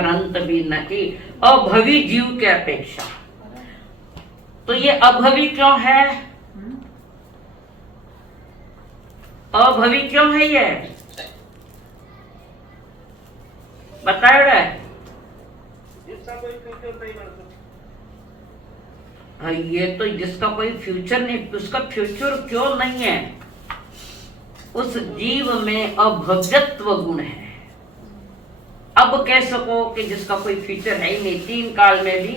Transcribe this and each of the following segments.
अंत भी नहीं अभवी जीव के अपेक्षा। तो ये अभवी क्यों है? अभवी क्यों है ये बताया रहा है? ये तो जिसका कोई फ्यूचर नहीं, उसका फ्यूचर क्यों नहीं है? उस जीव में अभव्यत्व गुण है। अब कह सको कि जिसका कोई फ्यूचर है ही नहीं, 3 काल में भी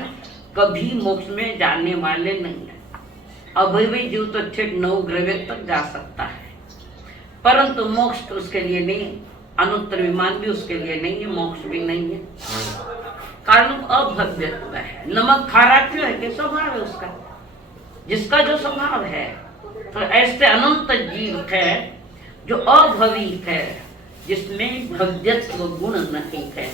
कभी मोक्ष में जाने वाले नहीं है। अभवी जीव तो ठेठ 9 ग्रह तक जा सकता है, परंतु मोक्ष तो उसके लिए नहीं, अनुत्तर विमान भी उसके लिए नहीं है, मोक्ष भी नहीं है। कारण अभव्यत्व है। नमक खारा क्यों है? कि स्वभाव है उसका, जिसका जो स्वभाव है। तो ऐसे अनंत जीव है जो अभवी है, जिसमें भव्यत्व गुण नहीं है।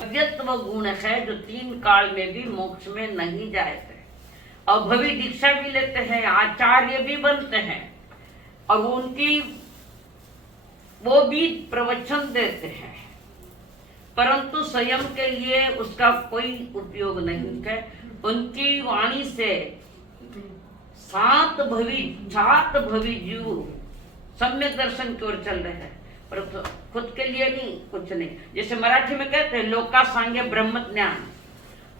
भव्यत्व गुण है जो 3 काल में भी मोक्ष में नहीं जाते। अभवी दीक्षा भी लेते हैं, आचार्य भी बनते हैं, और उनकी वो भी प्रवचन देते हैं, परंतु स्वयं के लिए उसका कोई उपयोग नहीं है। उनकी वाणी से 7 भवी जीव सम्यक दर्शन की ओर चल रहे हैं, पर खुद के लिए नहीं, कुछ नहीं। जैसे मराठी में कहते हैं, लोका सांगे ब्रह्म ज्ञान,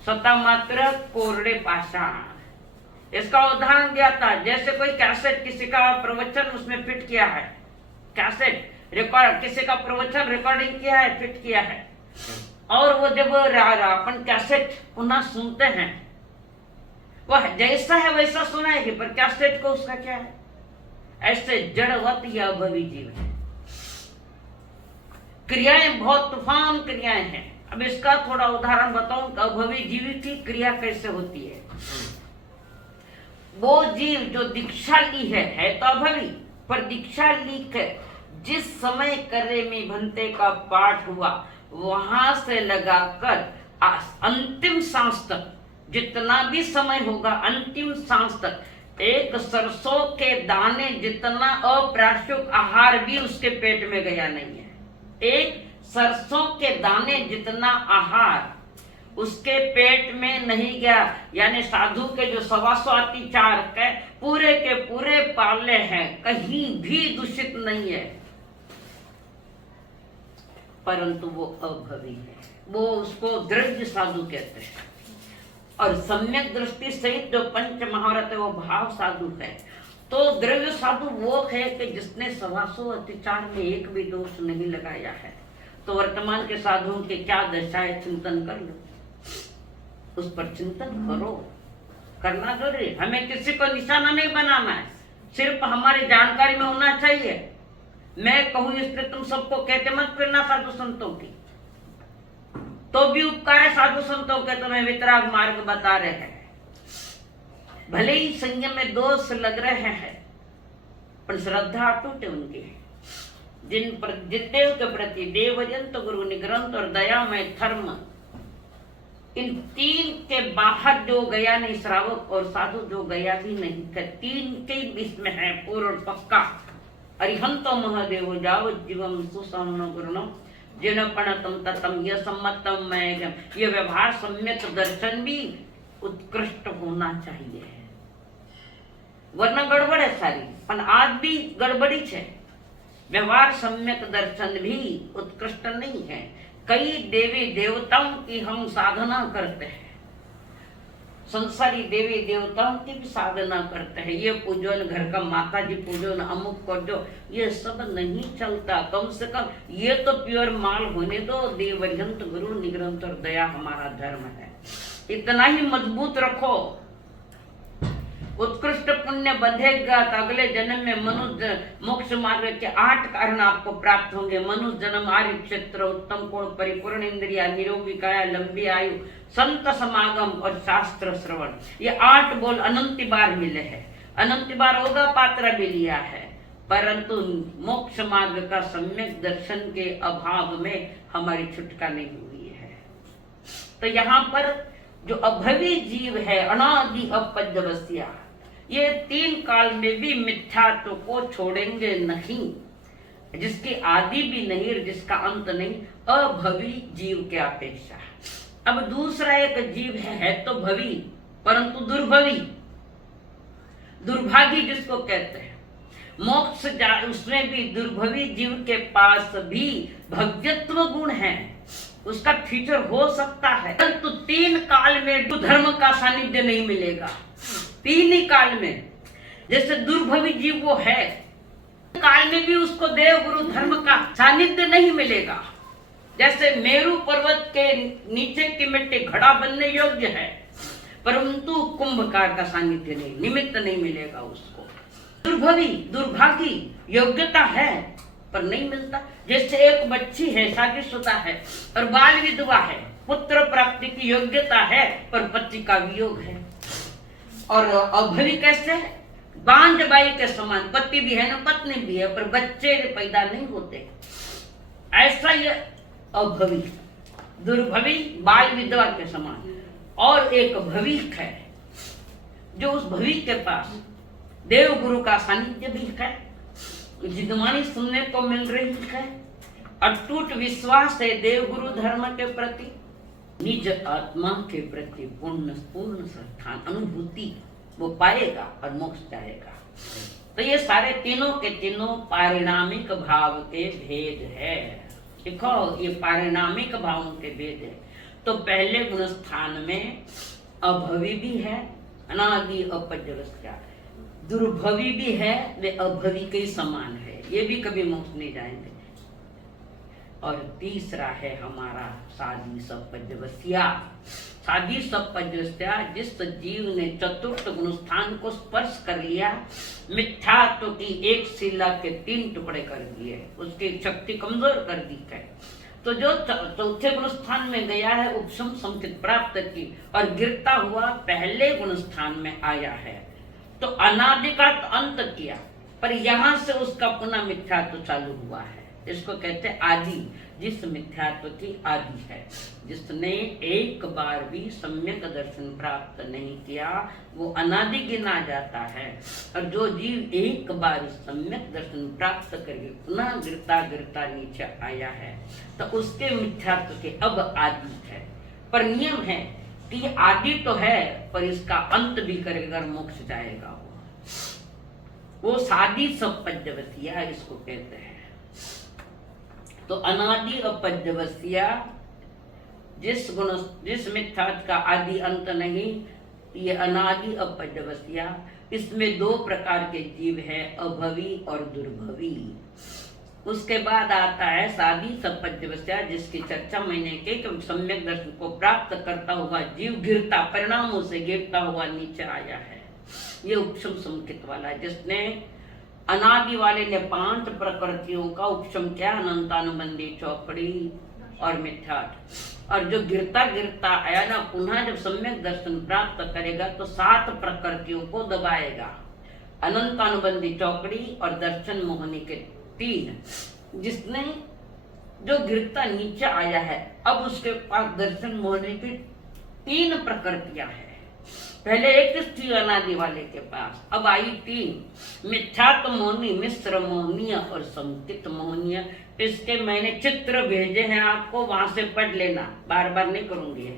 स्वतः मात्र कोरडे पाषाण। इसका उदाहरण दिया था, जैसे कोई कैसेट किसी का प्रवचन उसमें फिट किया है, कैसेट रिकॉर्ड किसी का प्रवचन रिकॉर्डिंग किया है, फिट किया है, और वो जब अपन कैसेट पुनः सुनते हैं, वह जैसा है वैसा सुनाएगी, पर कैसेट को उसका क्या है? ऐसे जड़वत या अभवी जीव है। क्रियाएं बहुत तूफान क्रियाएं हैं। अब इसका थोड़ा उदाहरण बताऊं कि अभवी जीव की क्रिया कैसे होती है। वो जीव जो दीक्षा ली है तो अभवी, पर दीक्षा ली है जिस समय करे में भंते का पाठ हुआ, वहां से लगाकर अंतिम सांस तक, जितना भी समय होगा अंतिम सांस तक, एक सरसों के दाने जितना अप्राश्युक आहार भी उसके पेट में गया नहीं है। एक सरसों के दाने जितना आहार उसके पेट में नहीं गया। यानी साधु के जो 125 अतिचार के पूरे पाले हैं, कहीं भी दूषित नहीं है, परंतु वो अभवी है। वो उसको द्रव्य साधु कहते हैं। और सम्यक दृष्टि सहित जो पंच महाव्रत है वो भाव साधु है। तो द्रव्य साधु वो है कि जिसने 125 अतिचार में एक भी दोष नहीं लगाया है। तो वर्तमान के साधुओं की क्या दशा है, चिंतन कर लो, उस पर चिंतन करो, करना जरूरी। हमें किसी को निशाना नहीं बनाना है, सिर्फ हमारी जानकारी में होना चाहिए। मैं कहूं इसलिए तुम सबको कहते मत फिरना साधु संतों की, तो भी उपकार है साधु संतों के, तुम्हें वितराग मार्ग बता रहे हैं। भले ही संयम में दोष लग रहे हैं, पर श्रद्धा अटूट है उनकी। जिनदेव के प्रति देवजंत गुरु निग्रंथ और दया में धर्म, इन 3 के बाहर जो गया नहीं, श्रावक और साधु जो गया भी नहीं, 3 के इसमें है पूर्ण पक्का। अरिहंतो महादेव जाव जीवम सुसमन गुरुणम जिन पणतम ततम यह सम्मतम मैं। ये व्यवहार सम्यक दर्शन भी उत्कृष्ट होना चाहिए, वरना गड़बड़ है सारी। पर आज भी गड़बड़ी है, व्यवहार सम्यक दर्शन भी उत्कृष्ट नहीं है। कई देवी देवताओं की हम साधना करते हैं, संसारी देवी देवताओं की भी साधना करते हैं। ये पूजन, घर का माता जी पूजन, अमुक कर दो, ये सब नहीं चलता। कम से कम ये तो प्योर माल होने दो। देवयंत गुरु निग्रंथ और दया हमारा धर्म है, इतना ही मजबूत रखो। उत्कृष्ट पुण्य बंधेगा तो अगले जन्म में मनुष्य मोक्ष मार्ग के 8 कारण आपको प्राप्त होंगे। मनुष्य जन्म, आर्य क्षेत्र, उत्तम गुण, परिपूर्ण इंद्रिया, निरोगी काया, लंबी आयु, संत समागम और शास्त्र श्रवण। ये 8 बोल अनंत बार मिले हैं। अनंत बार होगा पात्र भी लिया है, परंतु मोक्ष मार्ग का सम्यक दर्शन के अभाव में हमारी छुटका नहीं हुई है। तो यहाँ पर जो अभवी जीव है, अनादि अपद्यवस्या, ये 3 काल में भी मिथ्यात्व को छोड़ेंगे नहीं। जिसकी आदि भी नहीं और जिसका अंत नहीं, अभवी जीव के अपेक्षा। अब दूसरा एक जीव है तो भवी परंतु दुर्भवी, दुर्भागी जिसको कहते हैं। मोक्ष उसमें भी दुर्भवी जीव के पास भी भव्यत्व गुण है, उसका फ्यूचर हो सकता है, परंतु 3 काल में धर्म का सानिध्य नहीं मिलेगा। 3 ही काल में, जैसे दुर्भवी जीव वो है, काल में भी उसको देव गुरु धर्म का सानिध्य नहीं मिलेगा। जैसे मेरू पर्वत के नीचे की मिट्टी घड़ा बनने योग्य है, परंतु कुंभकार का सानिध्य नहीं, निमित्त नहीं मिलेगा उसको। दुर्भवी, दुर्भागी, योग्यता है पर नहीं मिलता। जैसे एक बच्ची है, शादीशुदा है और बाल विधवा है, पुत्र प्राप्ति की योग्यता है पर पति का वियोग है। और अभवी कैसे है? बांझ बाई के समान, पति भी है ना पत्नी भी है पर बच्चे पैदा नहीं होते। ऐसा ये अभवी, दुर्भवी, बाल विधवा के समान। और एक भविक है, जो उस भविक के पास देव गुरु का सानिध्य भी है, जिदवाणी सुनने को मिल रही है, अटूट विश्वास है देव गुरु धर्म के प्रति, निज आत्मा के प्रति पूर्ण श्रद्धा अनुभूति वो पाएगा और मोक्ष जाएगा। तो ये सारे तीनों के तीनों पारिणामिक भाव के भेद है। देखो ये पारिणामिक भावों के भेद है। तो पहले गुण स्थान में अभवी भी है, अनादि अपज्यवस्या, दुर्भवी भी है, वे अभवी के समान है, ये भी कभी मोक्ष नहीं जाएंगे। और तीसरा है हमारा साधी सपज्यवस्या। साधी सपज्यवस्या, जिस जीव ने चतुर्थ गुण स्थान को स्पर्श कर लिया, मिथ्यात्व की एक शिला के 3 टुकड़े कर दिए, उसकी शक्ति कमजोर कर दी है। तो जो चौथे गुण स्थान में गया है, उपशम संकेत प्राप्त की और गिरता हुआ पहले गुण स्थान में आया है, तो अनादि का अंत किया, पर यहाँ से उसका पुनः मिथ्यात्व चालू हुआ है। इसको कहते हैं आदि, जिस मिथ्यात्व की आदि है। जिसने एक बार भी सम्यक दर्शन प्राप्त नहीं किया वो अनादि गिना जाता है। और जो जीव एक बार सम्यक दर्शन प्राप्त करके पुनः गिरता गिरता नीचे आया है, तो उसके मिथ्यात्व के अब आदि है। पर नियम है कि आदि तो है पर इसका अंत भी करेगा, मोक्ष जाएगा वो साधी सपज्यवस्या इसको कहते हैं। तो अनादि अपज्यवस्या, जिस मिथ्यात्व का आदि अंत नहीं, ये अनादि अपज्यवस्या। इसमें 2 प्रकार के जीव है, अभवी और दुर्भवी। उसके बाद आता है साधी सपज्यवस्या, जिसकी चर्चा मैंने की कि सम्यक दर्शन को प्राप्त करता हुआ जीव गिरता, परिणामों से गिरता हुआ नीचे आया है। ये उपशम संकेत वाला, जिसने अनादि वाले ने 5 प्रकृतियों का उपशम किया, अनंतानुबंधी, चौकड़ी और मिथ्यात्व। और जो गिरता गिरता आया ना, पुनः जब सम्यक दर्शन प्राप्त करेगा तो 7 प्रकृतियों को दबाएगा, अनंतानुबंधी, चौकड़ी और दर्शन मोहनी के 3। जिसने जो गिरता नीचे आया है, अब उसके पास दर्शन मोहनी की 3 प्रकृतियां हैं। पहले एक थी अनादि वाले के पास, अब आई 3, मिथ्यात्व मोहनी, मिश्र मोहनीय और संकित मोहनीय। इसके मैंने चित्र भेजे हैं आपको, वहां से पढ़ लेना, बार बार नहीं करूंगी।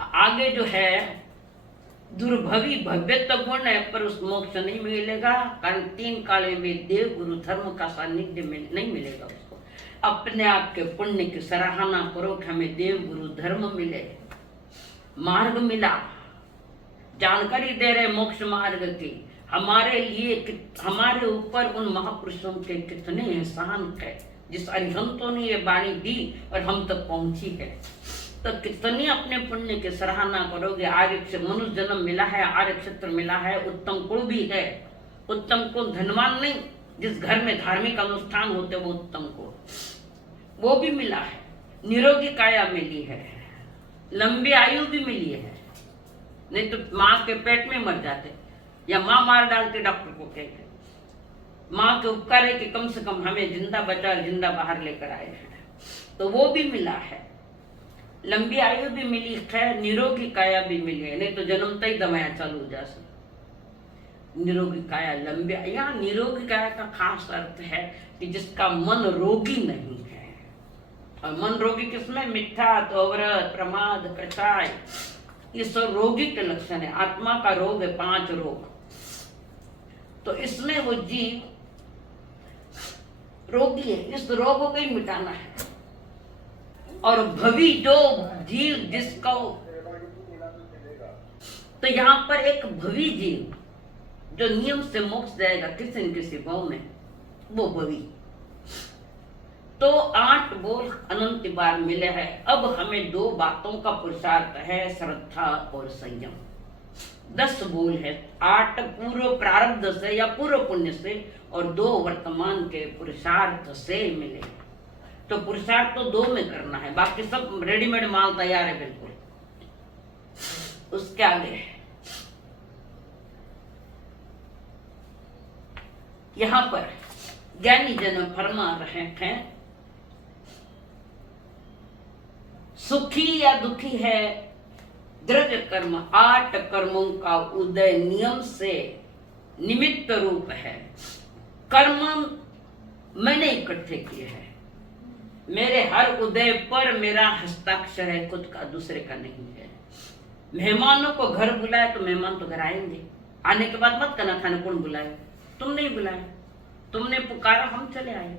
आगे जो है दुर्भवी, भव्यत्व गुण है पर उस मोक्ष नहीं मिलेगा, कारण 3 काल में देव गुरु धर्म का सानिध्य नहीं मिलेगा उसको। अपने आप के पुण्य की सराहना करो कि हमें देव गुरु धर्म मिले, मार्ग मिला, जानकारी दे रहे मोक्ष मार्ग की। हमारे लिए, हमारे ऊपर उन महापुरुषों के कितने एहसान है, जिस अरिहंतों ने ये वाणी दी और हम तक पहुंची है। तो कितनी अपने पुण्य की सराहना करोगे। आर्य मनुष्य जन्म मिला है, आर्य क्षेत्र मिला है, उत्तम कुल भी है। उत्तम कुल धनवान नहीं, जिस घर में धार्मिक अनुष्ठान होते वो उत्तम कुल, वो भी मिला है। निरोगी काया मिली है, लंबी आयु भी मिली है, नहीं तो माँ के पेट में मर जाते या माँ मार डालते डॉक्टर को कहते। माँ के उपकार है कि कम से कम हमें जिंदा बचा, जिंदा बाहर लेकर आए हैं, तो वो भी मिला है। लंबी आयु भी मिली है, निरोगी काया भी मिली है, नहीं तो जन्मता ही दवाएं चालू हो जाती। निरोगी काया लंबे। यहाँ निरोगी काया का खास अर्थ है कि जिसका मन रोगी नहीं है। और मन रोगी किसमें? मिथ्या, अव्रत, प्रमाद, प्रचाय, ये सब रोगी के लक्षण है। आत्मा का रोग है 5 रोग। तो इसमें वो जीव रोगी है, इस रोग को ही मिटाना है। और भवी जो जीव जिसको, तो यहाँ पर एक भवी जीव जो नियम से मोक्ष जाएगा किसी न किसी भाव में, वो भवी। तो 8 बोल अनंत बार मिले हैं। अब हमें 2 बातों का पुरुषार्थ है, श्रद्धा और संयम। 10 बोल है, 8 पूर्व प्रारब्ध से या पूर्व पुण्य से और 2 वर्तमान के पुरुषार्थ से मिले। तो पुरुषार्थ तो 2 में करना है, बाकी सब रेडीमेड माल तैयार है बिल्कुल। उसके आगे यहाँ पर ज्ञानी जन फरमा रहे हैं, सुखी या दुखी है द्रव्य कर्म 8 कर्मों का उदय नियम से निमित्त रूप है। कर्म मैंने इकट्ठे किए हैं, मेरे हर उदय पर मेरा हस्ताक्षर है, खुद का, दूसरे का नहीं है। मेहमानों को घर बुलाए तो मेहमान तो घर आएंगे, आने के बाद मत कहना खाने कौन बुलाए, तुम नहीं बुलाए, तुमने पुकारा हम चले आए।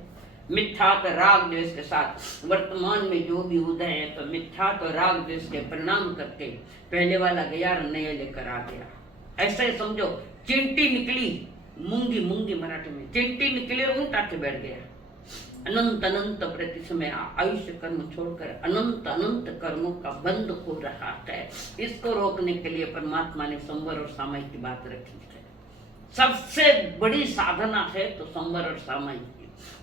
मिथ्यात राग द्वेष के साथ वर्तमान में जो भी उदय है, तो मिथ्यात राग द्वेष के परिणाम करके पहले वाला गया नया लेकर आ गया। ऐसे ही समझो, चिंटी निकली मूंगी, मूंगी मराठी में चिंटी निकली और ऊंट आके बैठ गया। अनंत अनंत प्रति समय आयुष्य कर्म छोड़कर अनंत अनंत कर्मों का बंध हो रहा है। इसको रोकने के लिए परमात्मा ने संवर और सामयिक की बात रखी है। सबसे बड़ी साधना है तो संवर और सामयिक।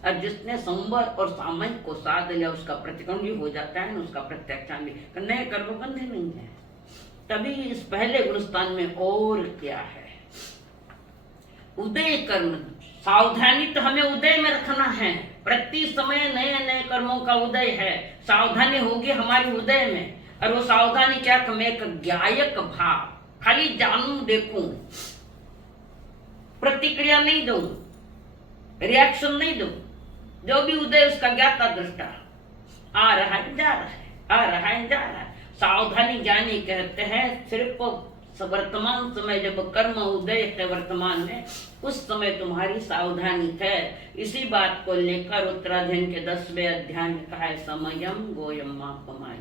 और जिसने संवर और सामयिक को साध लिया उसका प्रतिक्रमण भी हो जाता है, उसका प्रत्याख्यान भी। नए कर्म बंधे नहीं है। तभी इस पहले गुणस्थान में और क्या है, उदय कर्म। सावधानी तो हमें उदय में रखना है, प्रति समय नए नए कर्मों का उदय है। सावधानी होगी हमारी उदय में। और वो सावधानी क्या, मैं एक ज्ञायक भाव, खाली जानूं देखूं, प्रतिक्रिया नहीं दूं, रिएक्शन नहीं दूं। जो भी उदय उसका ज्ञाता दृष्टा, आ रहा है जा रहा है, आ रहा है जा रहा है। सावधानी ज्ञानी कहते हैं सिर्फ वर्तमान समय जब कर्म उदय है वर्तमान में, उस समय तुम्हारी सावधानी है। इसी बात को लेकर उत्तराधीन के 10वें अध्याय में कहा है, समयम गोयम मापमाय।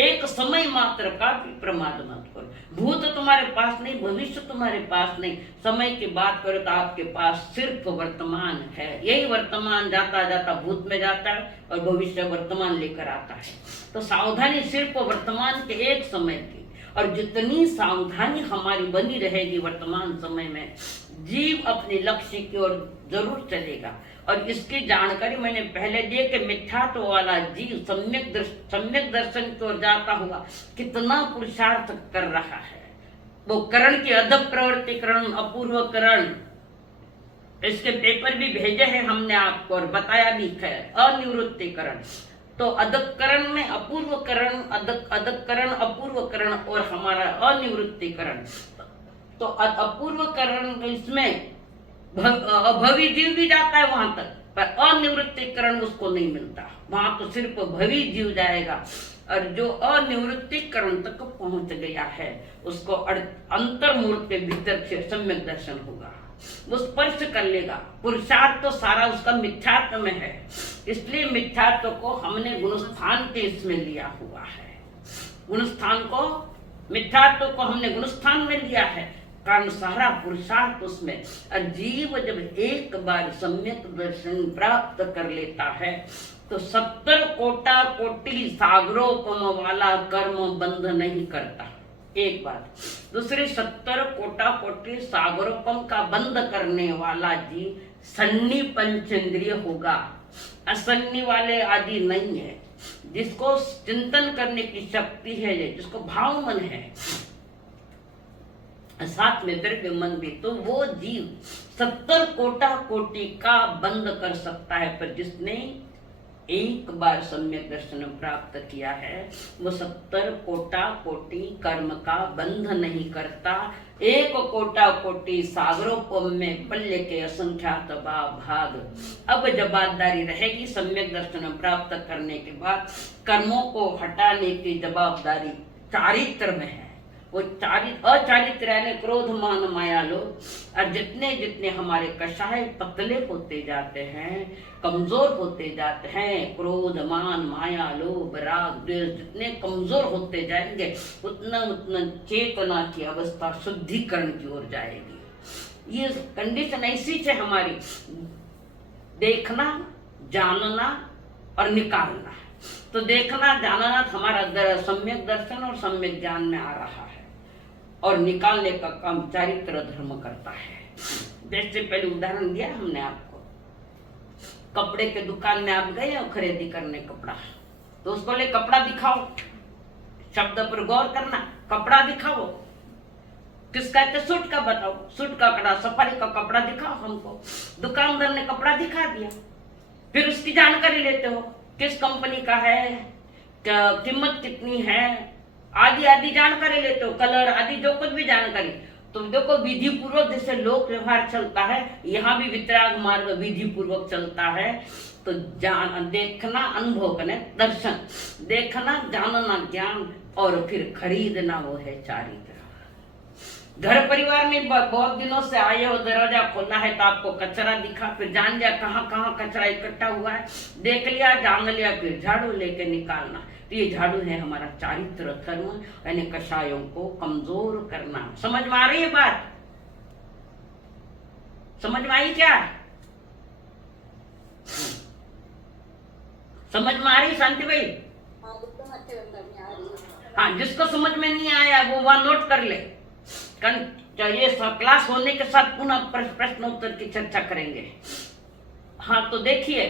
एक समय मात्र का भी प्रमाद मत करो। भूत तुम्हारे पास नहीं, भविष्य तुम्हारे पास नहीं। समय की बात करो तो आपके पास सिर्फ वर्तमान है। यही वर्तमान जाता जाता भूत में जाता है और भविष्य वर्तमान लेकर आता है। तो सावधानी सिर्फ वर्तमान के एक समय की। और जितनी सावधानी हमारी बनी रहेगी वर्तमान समय में, जीव अपने लक्ष्य की ओर जरूर चलेगा। और इसकी जानकारी मैंने पहले दी कि मिथ्यात्व वाला जीव सम्यक दर्शन की ओर जाता हुआ कितना पुरुषार्थ कर रहा है। वो करण की अधम प्रवृत्तिकरण, अपूर्व करण, इसके पेपर भी भेजे हैं हमने आपको और बताया भी है। अनिवृत्तिकरण, तो अधकरण में अपूर्वकरण, अधकरण अपूर्वकरण और हमारा अनिवृत्तिकरण। तो अपूर्वकरण इसमें भवी जीव भी जाता है वहां तक, पर अनिवृत्तिकरण उसको नहीं मिलता। वहां तो सिर्फ भवी जीव जाएगा। और जो अनिवृत्तिकरण तक पहुंच गया है उसको अंतर्मूर्त के भीतर से सम्यक दर्शन होगा, वो स्पर्श कर लेगा। पुरुषार्थ तो सारा उसका मिथ्यात्व में है, इसलिए मिथ्यात्व को हमने गुणस्थान के इसमें लिया हुआ है। गुणस्थान को, मिथ्यात्व को हमने गुणस्थान में लिया है, कारण सारा पुरुषार्थ उसमें। और जीव जब एक बार सम्यक दर्शन प्राप्त कर लेता है तो 70 कोटा कोटि सागरोपम वाला कर्म बंध नहीं करता। एक बात। दूसरी, 70 कोटा कोटि सागरोपम का बंद करने वाला जीव सन्नी पंचेंद्रिय होगा, असन्नी वाले आदि नहीं है। जिसको चिंतन करने की शक्ति है, जिसको भाव मन है, साथ में द्रव्य मन भी, तो वो जीव 70 कोटा कोटि का बंद कर सकता है। पर जिसने एक बार सम्यक दर्शन प्राप्त किया है वो 70 कोटा कोटि कर्म का बंध नहीं करता। एक कोटा कोटि सागरोपम में पल्य के असंख्यात भाग। अब जवाबदारी रहेगी सम्यक दर्शन प्राप्त करने के बाद कर्मों को हटाने की जवाबदारी चारित्र में है। वो अचारित्र यानी क्रोध मान माया लोभ। और जितने जितने हमारे कषाय पतले होते जाते हैं, कमजोर होते जाते हैं, क्रोध मान माया लोभ राग द्वेष जितने कमजोर होते जाएंगे उतना उतना चेतना की अवस्था शुद्धिकरण की ओर जाएगी। ये कंडीशन ऐसी है हमारी, देखना जानना और निकालना। तो देखना जानना हमारा सम्यक दर्शन और सम्यक ज्ञान में आ रहा है, और निकालने का काम चारित्र धर्म करता है। जैसे पहले उदाहरण दिया हमने आपको, कपड़े के दुकान में आप गए और खरीदी करने कपड़ा, तो उसको ले कपड़ा दिखाओ, शब्द पर गौर करना, कपड़ा दिखाओ, किसका है? सूट का बताओ, सूट का कपड़ा, सफारी का कपड़ा दिखाओ हमको। दुकानदार ने कपड़ा दिखा दिया, फिर उसकी जानकारी लेते हो, किस कंपनी का है, कीमत कितनी है, आदि आदि जानकारी लेते हो, कलर आदि जो कुछ भी जानकारी। तो देखो विधि पूर्वक जैसे लोक व्यवहार चलता है, यहाँ भी वितराग मार्ग विधि पूर्वक चलता है। तो देखना अनुभव करना दर्शन, देखना जानना ज्ञान, और फिर खरीदना वो है चारित्र। घर परिवार में बहुत दिनों से आए हो, दरवाजा खोला है तो आपको कचरा दिखा, फिर जान लिया कहाँ कहाँ कचरा इकट्ठा हुआ है, देख लिया जान लिया, फिर झाड़ू लेके निकालना। तो ये झाड़ू है हमारा चारित्र धर्म, यानी कषायों को कमजोर करना। समझ में आ रही है बात? समझ में आई क्या? समझ में आ रही शांति भाई? हाँ, जिसको समझ में नहीं आया वो वहां नोट कर ले। ये क्लास होने के साथ पुनः प्रश्न उत्तर की चर्चा करेंगे। हाँ, तो देखिए,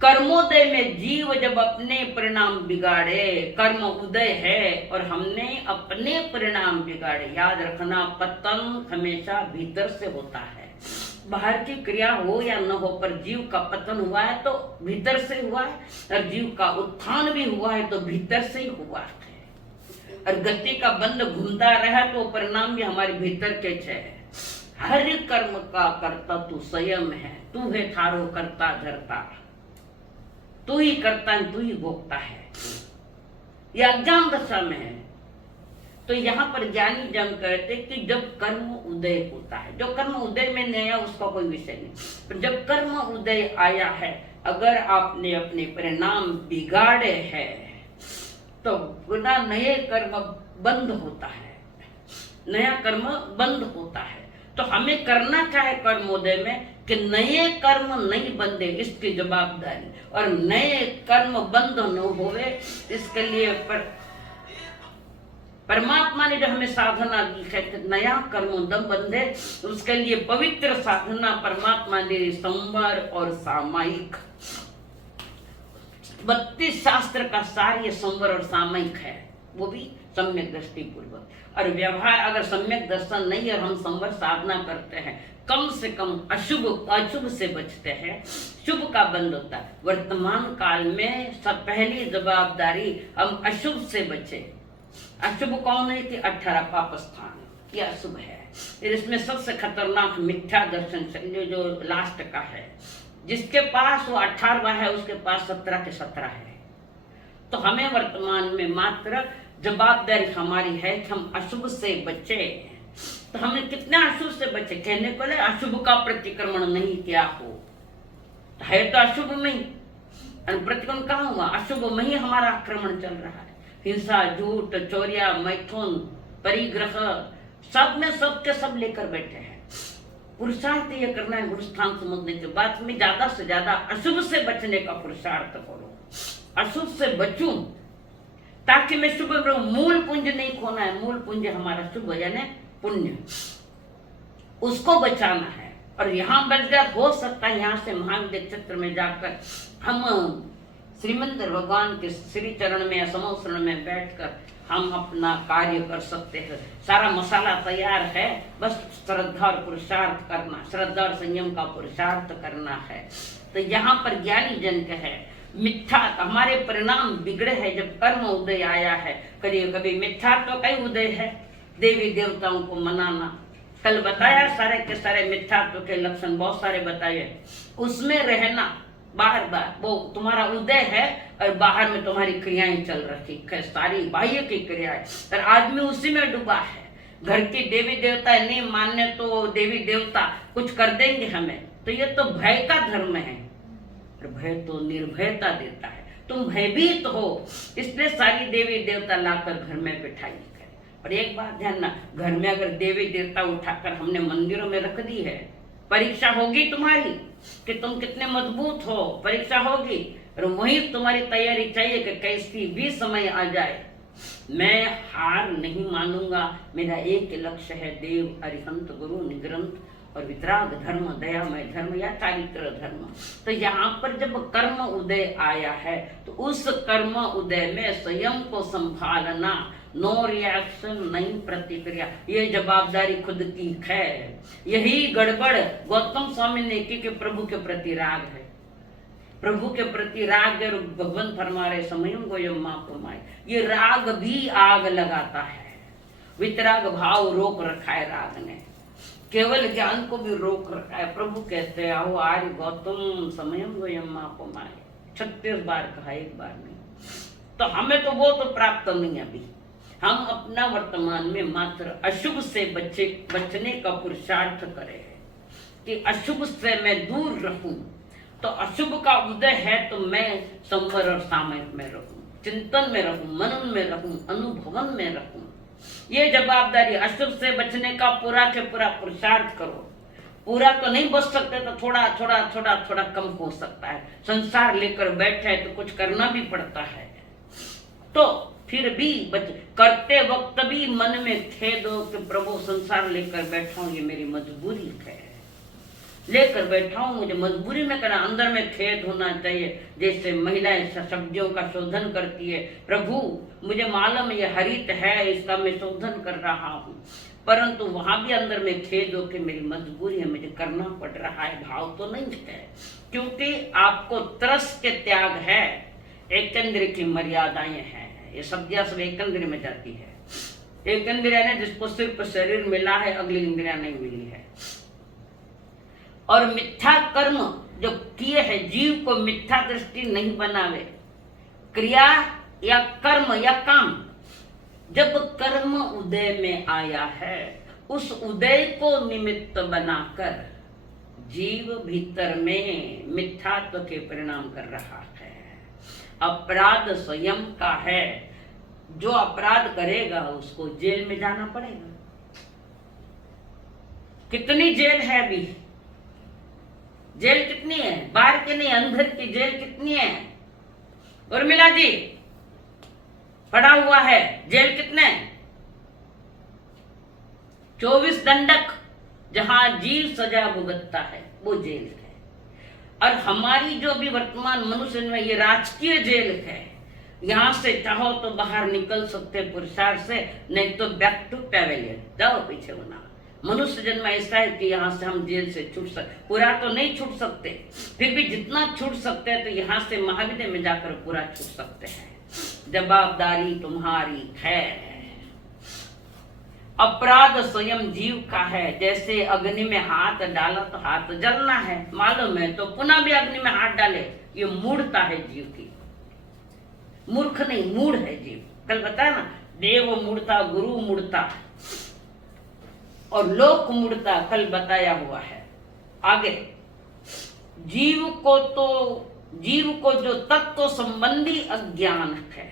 कर्मोदय में जीव जब अपने परिणाम बिगाड़े, कर्म उदय है और हमने अपने परिणाम बिगाड़े। याद रखना, पतन हमेशा भीतर से होता है। बाहर की क्रिया हो या न हो, पर जीव का पतन हुआ है तो भीतर से हुआ है, और जीव का उत्थान भी हुआ है तो भीतर से ही हुआ है। और गति का बंद घूमता रहा तो परिणाम भी हमारे भीतर के है। हर कर्म का कर्ता तू स्वयं है, तू है थारो करता धरता, तू ही करता है, तू ही भोगता है। यह अज्ञान दशा में है। तो यहाँ पर ज्ञानी जन कहते कि जब कर्म उदय होता है, जो कर्म उदय में नहीं आया उसका कोई विषय नहीं, पर जब कर्म उदय आया है, अगर आपने अपने परिणाम बिगाड़े हैं तो पुनः नए कर्म बंद होता है, नया कर्म बंद होता है। तो हमें करना क्या है कर्मोदय में कि नए कर्म नहीं बंदे, इसकी जवाबदारी, और नए कर्म बंद न होवे इसके लिए परमात्मा ने जो हमें साधना दी है कि नया कर्म न बंधे, उसके लिए पवित्र साधना परमात्मा ने संवर और सामायिक 32 शास्त्र का सार ये संवर और सामयिक है, वो भी सम्यक दृष्टि पूर्वक। और व्यवहार अगर सम्यक दर्शन नहीं और हम संवर साधना करते हैं, कम से कम अशुभ से बचते हैं, शुभ का बंद होता है। वर्तमान काल में सब पहली जवाबदारी हम अशुभ से बचे। अशुभ कौन है कि 18 पाप स्थान, ये अशुभ है। इसमें सबसे खतरनाक मिथ्या दर्शन जो लास्ट का है, जिसके पास वो 18वां है उसके पास 17 के 17 है। तो हमें वर्तमान में मात्र जवाबदारी हमारी है कि हम अशुभ से बचे। तो हमें कितना अशुभ से बचे, कहने को ले अशुभ का प्रतिक्रमण नहीं किया हो, है तो अशुभ में ही, प्रतिक्रमण कहाँ हुआ? अशुभ में ही हमारा आक्रमण चल रहा है। हिंसा, झूठ, चोरिया, मैथुन, परिग्रह, सब में सब के सब लेकर बैठे हैं। पुरुषार्थ ये करना है, गुरुस्थान समझने के बाद में ज्यादा से ज्यादा अशुभ से बचने का पुरुषार्थ करो। अशुभ से बचूं ताकि मैं शुभ में रहूं। मूल पुंज नहीं खोना है, मूल पुंज हमारा शुभ यानी पुण्य, उसको बचाना है। और यहाँ बच गया, हो सकता है यहाँ से महाविद्य क्षेत्र में जाकर हम श्रीमंत भगवान के श्री चरण में या समोसरण में बैठकर हम अपना कार्य कर सकते हैं। सारा मसाला तैयार है, बस श्रद्धा और पुरुषार्थ करना, श्रद्धा और संयम का पुरुषार्थ करना है। तो यहाँ पर ज्ञानी जन का है मिथ्या हमारे परिणाम बिगड़े हैं जब कर्म उदय आया है। कभी कभी मिथ्या तो कई उदय है, देवी देवताओं को मनाना, कल बताया सारे के सारे मिथ्यात्व के लक्षण बहुत सारे बताए, उसमें रहना बार बार, वो तुम्हारा उदय है और बाहर में तुम्हारी क्रियाएं चल रही है, सारी बाह्य की क्रियाएं, और आदमी उसी में डूबा है। घर की देवी देवता नहीं मानने तो देवी देवता कुछ कर देंगे हमें, तो ये तो भय का धर्म है। भय तो निर्भयता देता है, तुम भयभीत हो, इसलिए सारी देवी देवता लाकर घर में बिठाई है। और एक बात ध्यान ना, घर में अगर देवी देवता उठाकर हमने मंदिरों में रख दी है, परीक्षा होगी तुम्हारी कि तुम कितने मजबूत हो, परीक्षा होगी। और वही तुम्हारी तैयारी चाहिए कि कैसी भी समय आ जाए मैं हार नहीं मानूंगा, मेरा एक लक्ष्य है देव अरिहंत गुरु निग्रंथ और वितराग धर्म, दयामय धर्म या चारित्र धर्म। तो यहाँ पर जब कर्म उदय आया है तो उस कर्म उदय में स्वयं को संभालना, नो रिएक्शन नहीं प्रतिक्रिया, ये जवाबदारी खुद की है। यही गड़बड़ गौतम स्वामी ने की कि प्रभु के प्रति राग है, प्रभु के प्रति राग, भगवान फरमा रहे समय को ये माँ को माए, ये राग भी आग लगाता है। वितराग भाव रोक रखा है राग ने, केवल ज्ञान को भी रोक रखा है। प्रभु कहते हैं आओ आर्य गौतम समय को ये माँ को माए, 36 बार कहा, एक बार नहीं। तो हमें तो वो तो प्राप्त नहीं अभी, हम अपना वर्तमान में मात्र अशुभ से बचने का पुरुषार्थ करें कि अशुभ से मैं दूर रहूं। तो अशुभ का उदय है तो मैं संवर और सामयिक में रहूं, चिंतन में रहूं, मनन में रहूं, अनुभवन में रहूं। ये जवाबदारी, अशुभ से बचने का पूरा के पूरा पुरुषार्थ करो। पूरा तो नहीं बच सकते तो थोड़ा थोड़ा थोड़ा थोड़ा कम हो सकता है। संसार लेकर बैठे तो कुछ करना भी पड़ता है, तो फिर भी करते वक्त भी मन में खेद हो कि प्रभु संसार लेकर बैठा हूं, ये मेरी मजबूरी है, लेकर बैठा हूं, मुझे मजबूरी में करना। अंदर में खेद होना चाहिए, जैसे महिलाएं सब्जियों का शोधन करती है, प्रभु मुझे मालूम ये हरित है, इसका मैं शोधन कर रहा हूँ, परंतु वहां भी अंदर में खेद हो कि मेरी मजबूरी है, मुझे करना पड़ रहा है, भाव तो नहीं है। क्योंकि आपको तरस के त्याग है, एक इंद्रिय की मर्यादाएं हैं, ये सब्जियां सब एक इंद्रिय में जाती है। एक इंद्रिय ने जिसको सिर्फ शरीर मिला है, अगली इंद्रिया नहीं मिली है। और मिथ्या कर्म जो किए हैं, जीव को मिथ्या दृष्टि नहीं बनावे, क्रिया या कर्म या काम, जब कर्म उदय में आया है उस उदय को निमित्त बनाकर जीव भीतर में मिथ्यात्व के परिणाम कर रहा है। अपराध स्वयं का है, जो अपराध करेगा उसको जेल में जाना पड़ेगा। कितनी जेल है अभी, जेल कितनी है, बाहर की नहीं अंदर की जेल कितनी है। उर्मिला जी पड़ा हुआ है, जेल कितने, 24 दंडक, जहां जीव सजा भुगतता है वो जेल है। और हमारी जो भी वर्तमान मनुष्य में ये राजकीय जेल है, यहां से चाहो तो बाहर निकल सकते पुरुषार्थ से, नहीं तो बैक टू पैवेलियन जाओ, पीछे होना। मनुष्य जन्म ऐसा है कि यहाँ से हम जेल से छूट सकते, पूरा तो नहीं छूट सकते, फिर भी जितना छूट सकते हैं तो यहाँ से महाविद्यालय में जाकर पूरा छूट सकते हैं। जवाबदारी तुम्हारी है। अपराध स्वयं जीव का है, जैसे अग्नि में हाथ डाला तो हाथ जलना है, मालूम है तो पुनः भी अग्नि में हाथ डाले, ये मूढ़ता है जीव की। मूर्ख नहीं, मूढ़ है जीव। कल बताया ना, देव मूढ़ता, गुरु मूढ़ता और लोक मूढ़ता कल बताया हुआ है। आगे जीव को जो तत्व संबंधी अज्ञान है,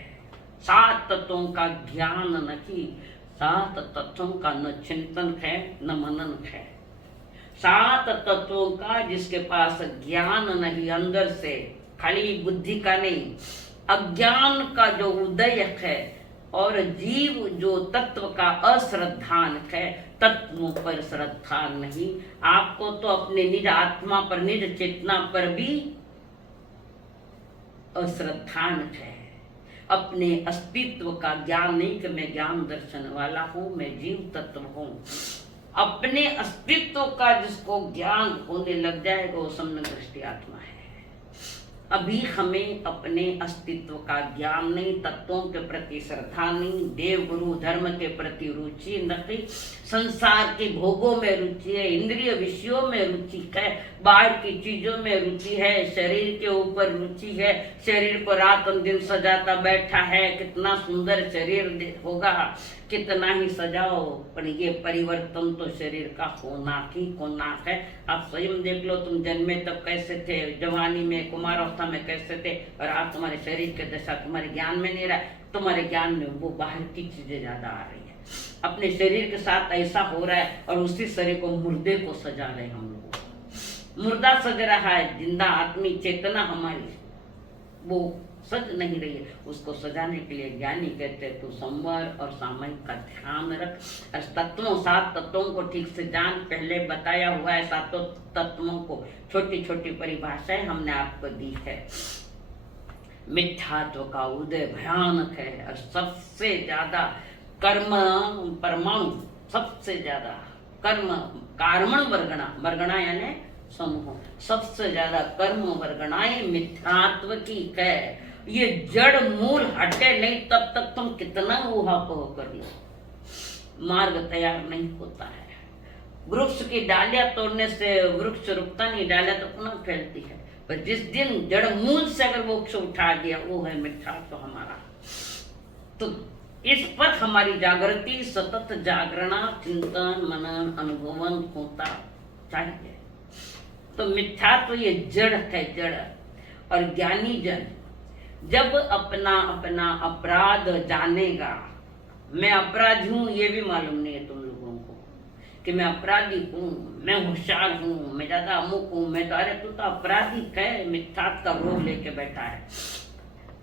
7 तत्वों का ज्ञान नहीं, 7 तत्वों का न चिंतन है न मनन है। 7 तत्वों का जिसके पास ज्ञान नहीं, अंदर से खाली बुद्धि का नहीं, अज्ञान का जो उदय है, और जीव जो तत्व का अश्रद्धान है, तत्वों पर श्रद्धा नहीं। आपको तो अपने निज आत्मा पर, निज चेतना पर भी अश्रद्धान है। अपने अस्तित्व का ज्ञान नहीं कि मैं ज्ञान दर्शन वाला हूं, मैं जीव तत्व हूं। अपने अस्तित्व का जिसको ज्ञान होने लग जाएगा वो सम्यक दृष्टि आत्मा है। अभी हमें अपने अस्तित्व का ज्ञान नहीं, तत्वों के प्रति श्रद्धा नहीं, देव गुरु धर्म के प्रति रुचि नहीं, संसार के भोगों में रुचि है, इंद्रिय विषयों में रुचि है, बाहर की चीजों में रुचि है, शरीर के ऊपर रुचि है, शरीर को रात और दिन सजाता बैठा है, कितना सुंदर शरीर होगा, कितना ही सजाओ, पर ये परिवर्तन तो शरीर का होना ही होना है। आप स्वयं देख लो, तुम जन्मे तब कैसे थे, जवानी में कुमारावस्था में कैसे थे, और आप तुम्हारे शरीर के दशा तुम्हारे ज्ञान में नहीं रहा, तुम्हारे ज्ञान में वो बाहर की चीजें ज्यादा आ रही है, अपने शरीर के साथ ऐसा हो रहा है, और उसी शरीर को मुर्दे को सजा रहे हम लोग, मुर्दा सज रहा है, जिंदा आत्मी चेतना हमारी वो सज नहीं रही है, उसको सजाने के लिए ज्ञानी कहते हैं तू संवर और सामयिक का ध्यान रख, और तत्वों 7 तत्वों को ठीक से जान। पहले बताया हुआ है 7 तत्वों को, छोटी छोटी परिभाषाएं हमने आपको दी है। मिथ्यात्व का उदय भयानक है, और सबसे ज्यादा कर्म परमाणु, सबसे ज्यादा कर्म कार्मण वर्गणा यानी समूह, सबसे ज्यादा कर्म वर्गणाएं मिथ्यात्व की है। ये जड़ मूल हटे नहीं तब तक तुम कितना ऊहापोह कर लो, मार्ग तैयार नहीं होता है। वृक्ष की डालियां तोड़ने से वृक्ष रुकता नहीं, डालियां तो पुनः फैलती है, पर जिस दिन जड़ मूल से अगर वो वृक्ष उठा दिया, वो है मिथ्यात्व हमारा। तो इस पर हमारी जागृति, सतत जागरणा, चिंतन, मनन, अनुभवन होता चाहिए। तो मिथ्यात्व ये जड़ है, जड़। और ज्ञानी जन जब अपना अपना अपराध जानेगा, मैं अपराधी हूं ये भी मालूम नहीं है तुम लोगों को कि मैं अपराधी हूं, मैं होशियार हूं, मैं ज्यादा अमुक हूं, मैं तो, अरे तू तो अपराधी है, मिथ्यात्व का रोग लेके बैठा है।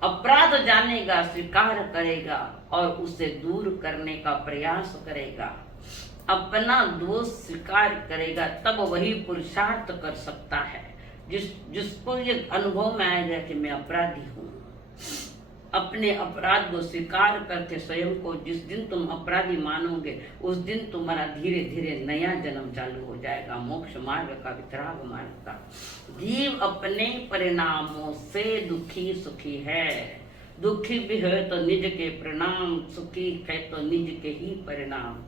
अपराध जानेगा, स्वीकार करेगा और उसे दूर करने का प्रयास करेगा, अपना दोष स्वीकार करेगा, तब वही पुरुषार्थ कर सकता है। जिसको ये अनुभव में आएगा कि मैं अपराधी हूं, अपने अपराध को स्वीकार करके स्वयं को जिस दिन तुम अपराधी मानोगे, उस दिन तुम्हारा धीरे धीरे नया जन्म चालू हो जाएगा, मोक्ष मार्ग का, वितराग मार्ग का। जीव अपने परिणामों से दुखी सुखी है, दुखी भी है तो निज के परिणाम, सुखी है तो निज के ही परिणाम।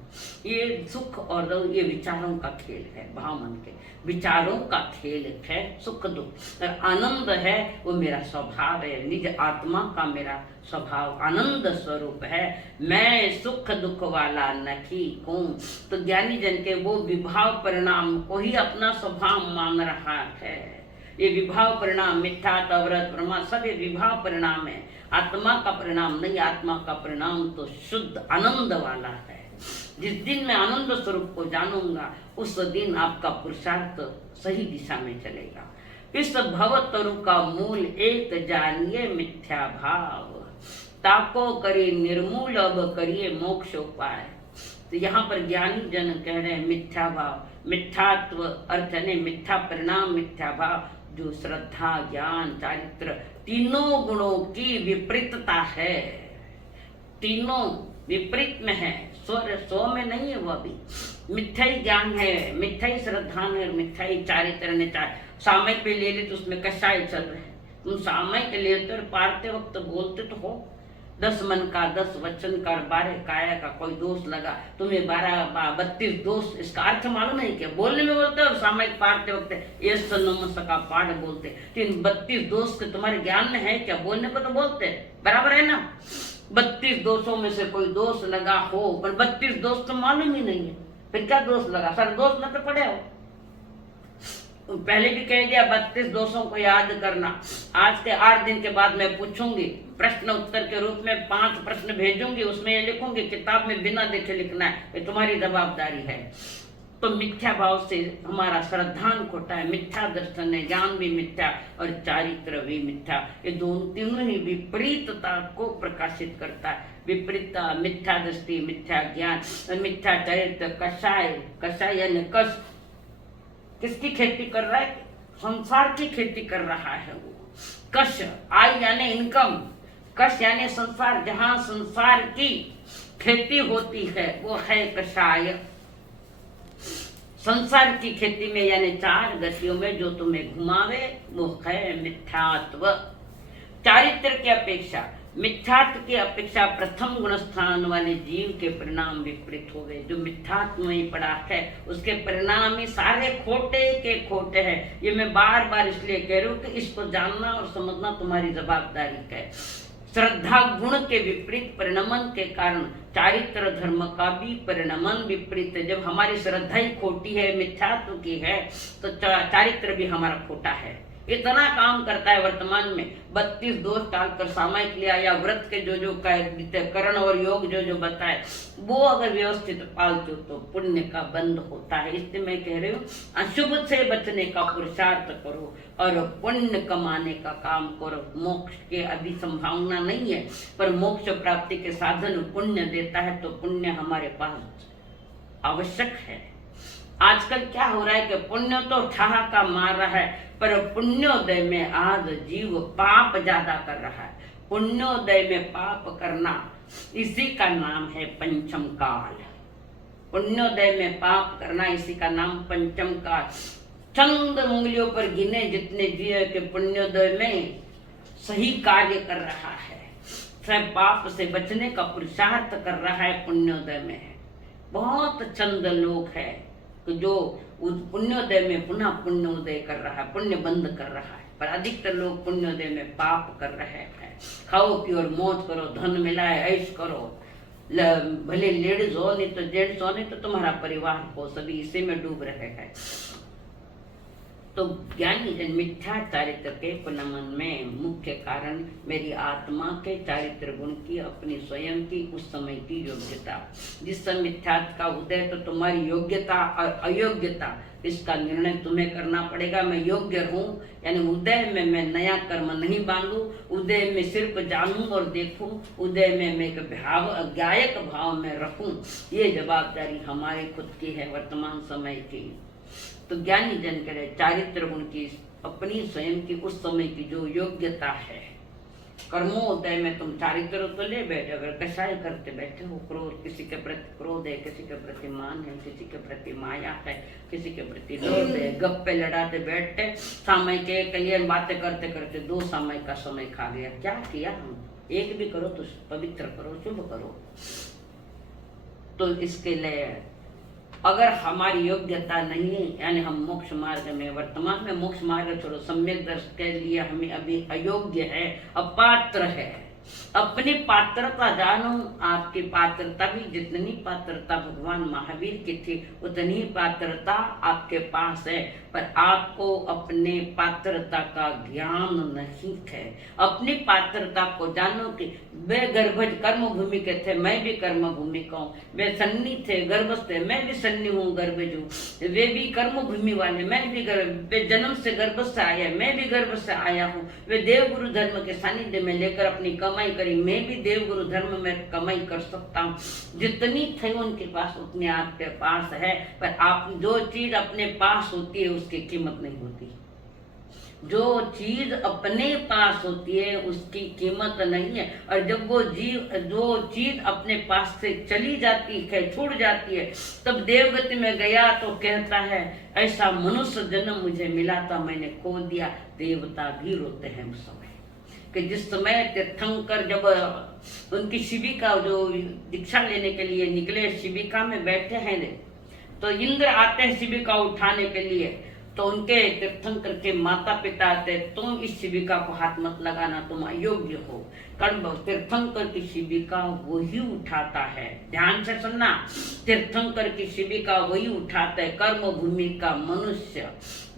ये सुख और दुख ये विचारों का खेल है, भाव मन के विचारों का खेल है। सुख दुख आनंद है वो मेरा स्वभाव है, निज आत्मा का मेरा स्वभाव आनंद स्वरूप है, मैं सुख दुख वाला नहीं हूँ। तो ज्ञानी जन के वो विभाव परिणाम को ही अपना स्वभाव मान रहा है। ये विभाव परिणाम मिथ्या व्रत ब्रह्मा सब ये विभाव परिणाम है, आत्मा का परिणाम नहीं। आत्मा का परिणाम तो शुद्ध आनंद वाला है। जिस दिन मैं आनंद स्वरूप को जानूंगा, उस दिन आपका पुरुषार्थ सही दिशा में चलेगा। इस भव तरु का मूल एक जानिए मिथ्या भाव, ताको करिए निर्मूल अब करिए मोक्ष उपाय। तो यहाँ पर ज्ञानी जन कह रहे हैं मिथ्या भाव, मिथ्यात्व अर्थ है मिथ्या परिणाम, मिथ्या भाव जो श्रद्धा ज्ञान चारित्र तीनों गुणों की विपरीतता है, तीनों विपरीत में है, स्व में नहीं है। वो भी मिथ्याई ज्ञान है, मिथ्याई श्रद्धा है, मिथ्याई चारित्र ने सामयिक पे ले ली तो उसमें कषाय चल रहे हैं। तुम सामयिक लेते और पारते वक्त बोलते तो हो 10 मन का 10 वचन का 12 काया का, कोई दोष लगा तुम्हें 32 दोष, इसका अर्थ मालूम नहीं क्या? बोलने में बोलते हो, सामयिक पारते वक्त ये नमस का पाठ बोलते, तो इन 32 दोष के तुम्हारे ज्ञान में है क्या? बोलने को तो बोलते बराबर है ना। 32 दोषों में से कोई दोष लगा हो, पर 32 दोष तो मालूम ही नहीं है, फिर क्या दोष लगा? सर दोष न तो पड़े हो। पहले भी कह दिया 32 दोषों को याद करना। आज के 8 दिन के बाद मैं पूछूंगी, प्रश्न उत्तर के रूप में 5 प्रश्न भेजूंगी, उसमें ये लिखूंगी, किताब में बिना देखे लिखना है, ये तुम्हारी जवाबदारी है। तो मिथ्या भाव से हमारा श्रद्धान खोटा है, मिथ्या दर्शन है, ज्ञान भी मिथ्या और चारित्र भी मिथ्या। ये तीनों ही विपरीतता को प्रकाशित करता है। विपरीतता, मिथ्या दृष्टि, मिथ्या ज्ञान, मिथ्या चरित्र, कषाय यानी कष, किसकी खेती कर रहा है? संसार की खेती कर रहा है वो। कश आय यानी इनकम, कश यानी संसार, जहां संसार की खेती होती है वो है कषाय। संसार की खेती में यानी 4 गतियों में जो तुम्हें घुमावे वो है मिथ्यात्व। चारित्र की अपेक्षा, मिथ्यात्व की अपेक्षा प्रथम गुण स्थान वाले जीव के परिणाम विपरीत हो गए। जो मिथ्यात्व में पड़ा है उसके परिणाम ही सारे खोटे के खोटे हैं। ये मैं बार बार इसलिए कह रही हूँ कि इसको जानना और समझना तुम्हारी जवाबदारी है। श्रद्धा गुण के विपरीत परिणमन के कारण चारित्र धर्म का भी परिणमन विपरीत है। जब हमारी श्रद्धा ही खोटी है, मिथ्यात्व की है, तो चारित्र भी हमारा खोटा है। इतना काम करता है वर्तमान में, 32 दोष डालकर सामायिक लिया या व्रत के जो करण और योग जो बताए वो अगर व्यवस्थित पालते तो पुण्य का बंध होता है। इसलिए मैं कह रही हूँ अशुभ से बचने का पुरुषार्थ करो और पुण्य कमाने का काम करो। मोक्ष के अभी संभावना नहीं है, पर मोक्ष प्राप्ति के साधन पुण्य देता है, तो पुण्य हमारे पास आवश्यक है। आजकल क्या हो रहा है कि पुण्य तो ठहाका मार रहा है, पर पुण्योदय में आज जीव पाप ज्यादा कर रहा है। पुण्योदय में पाप करना, इसी का नाम है पंचम काल। पुण्योदय में पाप करना, इसी का नाम पंचम काल। चंद उंगलियों पर गिने जितने जीव के पुण्योदय में सही कार्य कर रहा है, सब पाप से बचने का पुरुषार्थ कर रहा है, पुण्योदय में है। बहुत चंद लोग हैं जो पुण्योदय में पुनः पुण्योदय कर रहा है, पुण्य बंद कर रहा है, पर अधिकतर लोग पुण्योदय में पाप कर रहे हैं। खाओ पियो मौज करो, धन मिलाए ऐश करो, भले लेडीज हो नहीं तो जेंट्स हो नहीं तो तुम्हारा परिवार हो, सभी इसी में डूब रहे हैं। तो ज्ञानी जन मिथ्या चारित्र के पुनमन में मुख्य कारण मेरी आत्मा के चारित्र गुण की, अपनी स्वयं की उस समय की योग्यता। जिस समय मिथ्यात्व का उदय, तो तुम्हारी योग्यता और अयोग्यता इसका निर्णय तुम्हें करना पड़ेगा। मैं योग्य हूँ यानी उदय में मैं नया कर्म नहीं बांधूं, उदय में सिर्फ जानूं और देखूं, उदय में मैं एक गायक भाव में रहूं, ये जवाबदारी हमारे खुद की है, वर्तमान समय की। तो ज्ञानी जन करे चारित्र गुण की, अपनी स्वयं की उस समय की जो योग्यता है। कर्मोदय में तुम चारित्र तो ले बैठे, अगर कषाय करते बैठे हो, क्रोध, किसी के प्रति क्रोध है, किसी के प्रति मान है, किसी के प्रति माया है, किसी के प्रति लोभ है, गप्पे लड़ाते बैठे, समय के कल्याण बातें करते करते 2 समय का समय खा गया। क्या किया हम? एक भी करो तो पवित्र करो, शुभ करो। तो इसके लिए अगर हमारी योग्यता नहीं है, यानी हम मोक्ष मार्ग में, वर्तमान में मोक्ष मार्ग छोड़ो, सम्यक दर्शन के लिए हमें अभी अयोग्य है, अपात्र है। अपनी पात्रता जानो। आपकी पात्रता भी, जितनी पात्रता भगवान महावीर की थी उतनी पात्रता आपके पास है, पर आपको अपने पात्रता का ज्ञान नहीं है। अपनी पात्रता को जानो कि वे गर्भज कर्म भूमि के थे, मैं भी कर्म भूमि का हूँ। वे सन्नी थे, गर्भस्थ थे, मैं भी सन्नी हूँ, गर्भज हूँ। वे भी कर्म भूमि वाले, मैं भी वे जन्म से गर्भ से आया, मैं भी गर्भ से आया हूँ। वे देवगुरु धर्म के सानिध्य में लेकर अपनी कमाई करी, मैं भी देवगुरु धर्म में कमाई कर सकता हूँ। जितनी थे उनके पास उतनी आपके पास है, पर आप जो चीज अपने पास होती है उसकी कीमत नहीं होती। जो चीज अपने पास होती है उसकी कीमत नहीं है, और जब वो जो चीज अपने पास से चली जाती है, छूट जाती है, तब देवगति में गया तो कहता है ऐसा मनुष्य जन्म मुझे मिला था, मैंने खो दिया। देवता भी रोते हैं उस समय कि जिस समय तीर्थंकर जब उनकी शिविका जो दीक्षा लेने के लिए निकले, शिविका में बैठे हैं, तो इंद्र आते हैं शिविका उठाने के लिए, तो उनके तीर्थंकर के माता पिता आते, तुम इस शिविका को हाथ मत लगाना, तुम अयोग्य हो। कर्म तीर्थंकर की शिविका वही उठाता है, ध्यान से सुनना, तीर्थंकर की शिविका वही उठाता है, कर्म भूमि का मनुष्य,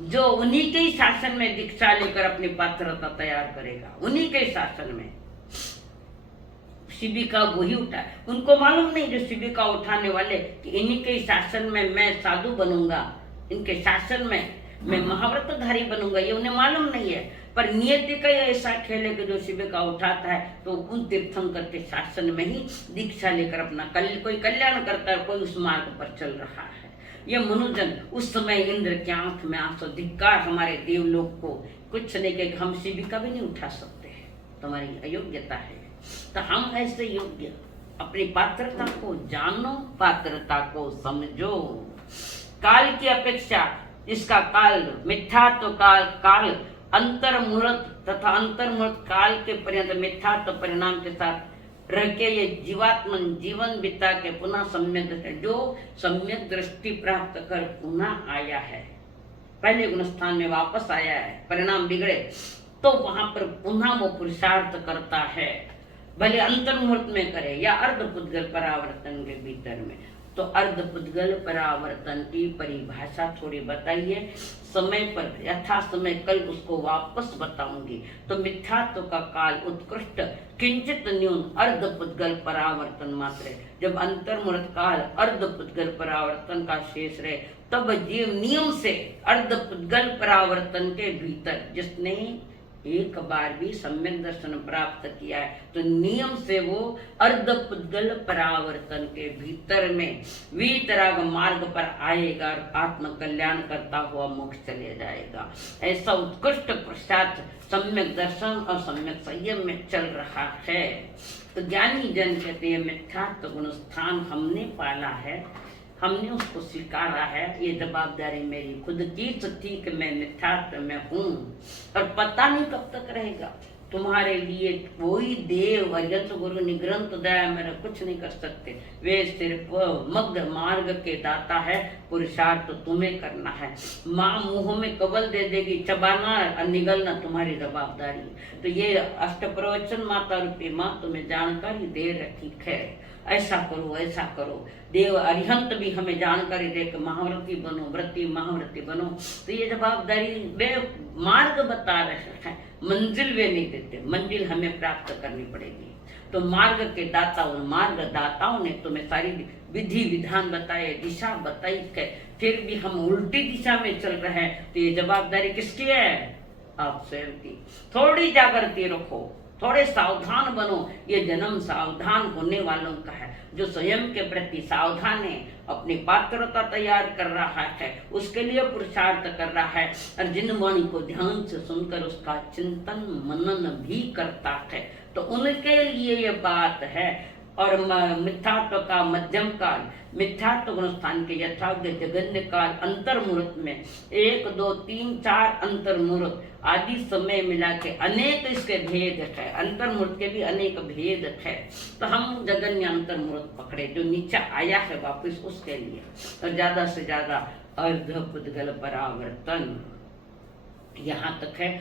जो उन्हीं के शासन में दीक्षा लेकर अपनी पात्रता तैयार करेगा, उन्हीं के शासन में शिविका वही उठा। उनको मालूम नहीं जो शिविका उठाने वाले कि इन्हीं के शासन में मैं साधु बनूंगा, इनके शासन में मैं महाव्रतधारी बनूंगा, ये उन्हें मालूम नहीं है। पर नियति का ऐसा खेल है कि जो शिविका उठाता है तो उन तीर्थंकर के शासन में ही दीक्षा लेकर अपना कोई कल्याण करता है, कोई उस मार्ग पर चल रहा है। ये मनुजन उस समय इंद्र की आंख में आंसू, धिक्कार हमारे देवलोक को, कुछ नहीं कि हम शिविका भी नहीं उठा सकते, तुम्हारी अयोग्यता है। तो हम ऐसे योग्य, अपनी पात्रता को जानो, पात्रता को समझो। काल की अपेक्षा इसका काल मिथ्यात्व काल अंतर मुहूर्त तथा अंतर मुहूर्त काल के पर्यंत मिथ्यात्व परिणाम के साथ रह के ये जीवात्मन जीवन बिता के पुनः सम्यक दृष्टि जो सम्यक दृष्टि प्राप्त कर पुनः आया है, पहले गुणस्थान में वापस आया है, परिणाम बिगड़े तो वहां पर पुनः वो पुरुषार्थ करता है, भले अंतर मुहूर्त में करे या अर्ध पुद्गल परावर्तन के भीतर में। तो अर्ध पुद्गल परावर्तन की परिभाषा थोड़ी बताइए, समय पर यथा समय कल उसको वापस बताऊंगी। तो मिथ्यात्व का काल उत्कृष्ट किंचित न्यून अर्ध पुद्गल परावर्तन मात्र, जब अंतर मुहूर्त काल अर्ध पुद्गल परावर्तन का शेष रहे तब जीव नियम से अर्ध पुद्गल परावर्तन के भीतर, जिसने एक बार भी सम्यक दर्शन प्राप्त किया है तो नियम से वो अर्ध पुद्गल परावर्तन के भीतर में वीतराग मार्ग पर आएगा और आत्म कल्याण करता हुआ मोक्ष चले जाएगा। ऐसा उत्कृष्ट प्रसाद सम्यक दर्शन और सम्यक संयम में चल रहा है। तो ज्ञानी जन कहते हैं मिथ्यात्व गुण स्थान हमने पाला है, हमने उसको स्वीकारा है, ये जवाबदारी मेरी खुद की थी कि मैं मिथ्यात्व में हूँ और पता नहीं कब तक रहेगा। तुम्हारे लिए कोई देव यंत्र गुरु निग्रंथ दया मेरा कुछ नहीं कर सकते, वे सिर्फ मग्ध मार्ग के दाता है, पुरुषार्थ तुम्हें करना है। माँ मुंह में कबल दे देगी, चबाना और निगलना तुम्हारी जवाबदारी है। तो ये अष्ट प्रवचन माता रूपी माँ तुम्हें जानकारी दे रखी है, ऐसा करो ऐसा करो। देव अरिहंत भी हमें जानकारी दे कि महाव्रती बनो, व्रती महाव्रती बनो। तो ये जवाबदारी वे मार्ग बता रहे हैं, मंजिल वे नहीं देते, मंजिल हमें प्राप्त करनी पड़ेगी। तो मार्ग के दाता उन मार्ग दाताओं ने तुम्हें सारी विधि विधान बताए, दिशा बताई है, फिर भी हम उल्टी दिशा में चल रहे हैं। तो ये जवाबदारी किसकी है? आप स्वयं की। थोड़ी जागृति रखो, थोड़े सावधान बनो। ये जन्म सावधान होने वालों का है, जो स्वयं के प्रति सावधान है, अपनी पात्रता तैयार कर रहा है, उसके लिए पुरुषार्थ कर रहा है और जिन वाणी को ध्यान से सुनकर उसका चिंतन मनन भी करता है, तो उनके लिए ये बात है। और मिथ्यात्व का मध्यम काल, मिथ्यात्व गुण स्थान के यथाग्र जगन्य काल अंतर मुहूर्त में 1 2 3 4 अंतर मुहूर्त आदि समय मिला के अनेक इसके भेद है, अंतर मुहूर्त के भी अनेक भेद है। तो हम जगन्य अंतर मुहूर्त पकड़े जो नीचे आया है वापस उसके लिए, और ज्यादा से ज्यादा अर्ध पुद्गल परावर्तन यहाँ तक है।